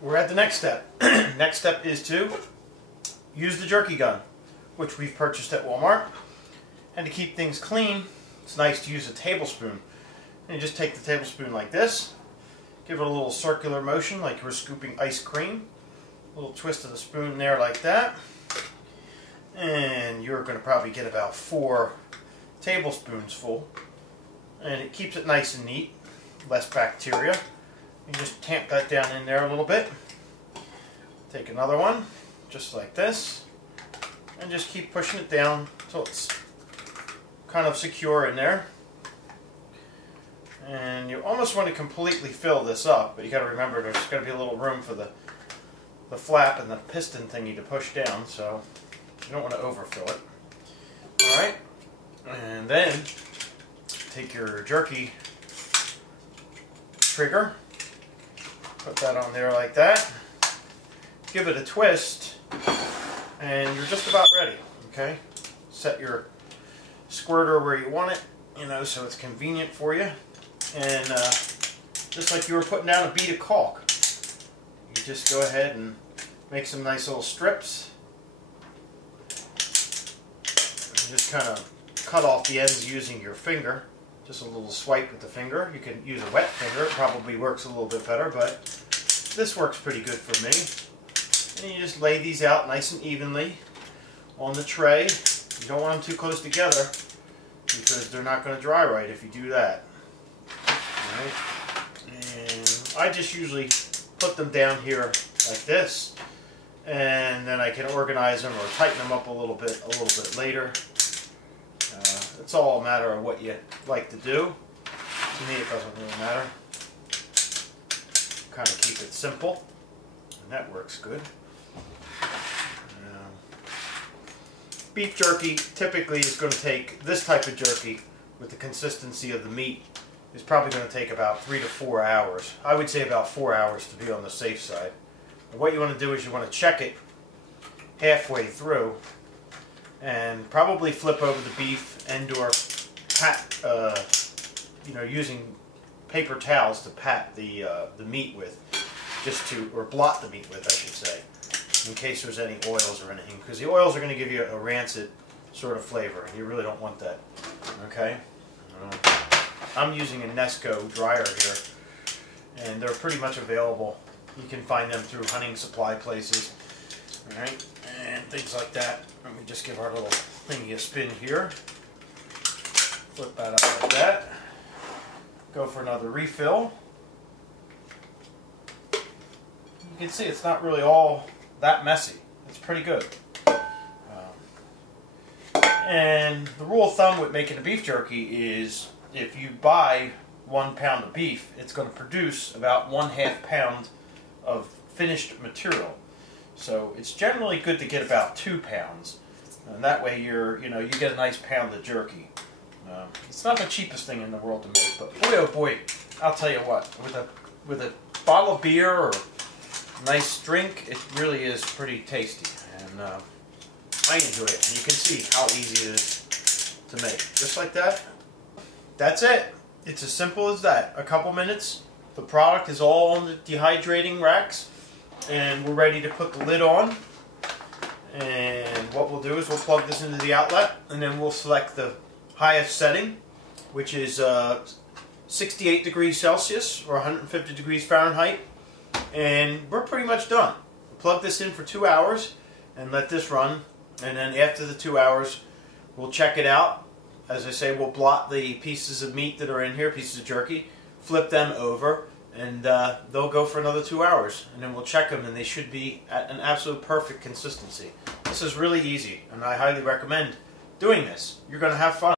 we're at the next step. Next step is to use the jerky gun, which we've purchased at Walmart. And to keep things clean, it's nice to use a tablespoon. And you just take the tablespoon like this, give it a little circular motion like you were scooping ice cream. A little twist of the spoon there like that. And you're going to probably get about 4 tablespoons full. And it keeps it nice and neat, less bacteria. You just tamp that down in there a little bit. Take another one, just like this, and just keep pushing it down until it's kind of secure in there. And you almost want to completely fill this up, but you got to remember there's got to be a little room for the flap and the piston thingy to push down, so you don't want to overfill it. Alright, and then take your jerky trigger, put that on there like that, give it a twist, and you're just about ready. Okay, set your squirter where you want it, you know, so it's convenient for you, and just like you were putting down a bead of caulk, you just go ahead and make some nice little strips, and just kind of cut off the ends using your finger. Just a little swipe with the finger. You can use a wet finger, it probably works a little bit better, but this works pretty good for me. And you just lay these out nice and evenly on the tray. You don't want them too close together because they're not going to dry right if you do that. Alright, and I just usually put them down here like this, and then I can organize them or tighten them up a little bit later. It's all a matter of what you like to do. To me, it doesn't really matter. Kind of keep it simple, and that works good. Beef jerky typically is going to take, this type of jerky with the consistency of the meat is probably going to take about 3 to 4 hours. I would say about 4 hours to be on the safe side. But what you want to do is you want to check it halfway through and probably flip over the beef and/or pat, using paper towels to pat the meat with, or blot the meat with, I should say, in case there's any oils or anything, because the oils are going to give you a rancid sort of flavor, and you really don't want that. Okay, I'm using a Nesco dryer here, and they're pretty much available. You can find them through hunting supply places, all right, and things like that. Let me just give our little thingy a spin here. Flip that up like that. Go for another refill. You can see it's not really all that messy. It's pretty good. And the rule of thumb with making a beef jerky is if you buy 1 pound of beef, it's going to produce about 1/2 pound of finished material. So it's generally good to get about 2 pounds, and that way you get a nice pound of jerky. It's not the cheapest thing in the world to make, but boy oh boy, I'll tell you what, with a bottle of beer or a nice drink, it really is pretty tasty, and I enjoy it. And you can see how easy it is to make, just like that. That's it. It's as simple as that. A couple minutes, the product is all on the dehydrating racks, and we're ready to put the lid on. And what we'll do is we'll plug this into the outlet, and then we'll select the highest setting, which is 68 degrees Celsius or 150 degrees Fahrenheit, and we're pretty much done. Plug this in for 2 hours and let this run, and then after the 2 hours we'll check it out. As I say, we'll blot the pieces of meat that are in here, pieces of jerky, flip them over, and they'll go for another 2 hours, and then we'll check them, and they should be at an absolute perfect consistency. This is really easy, and I highly recommend doing this. You're going to have fun.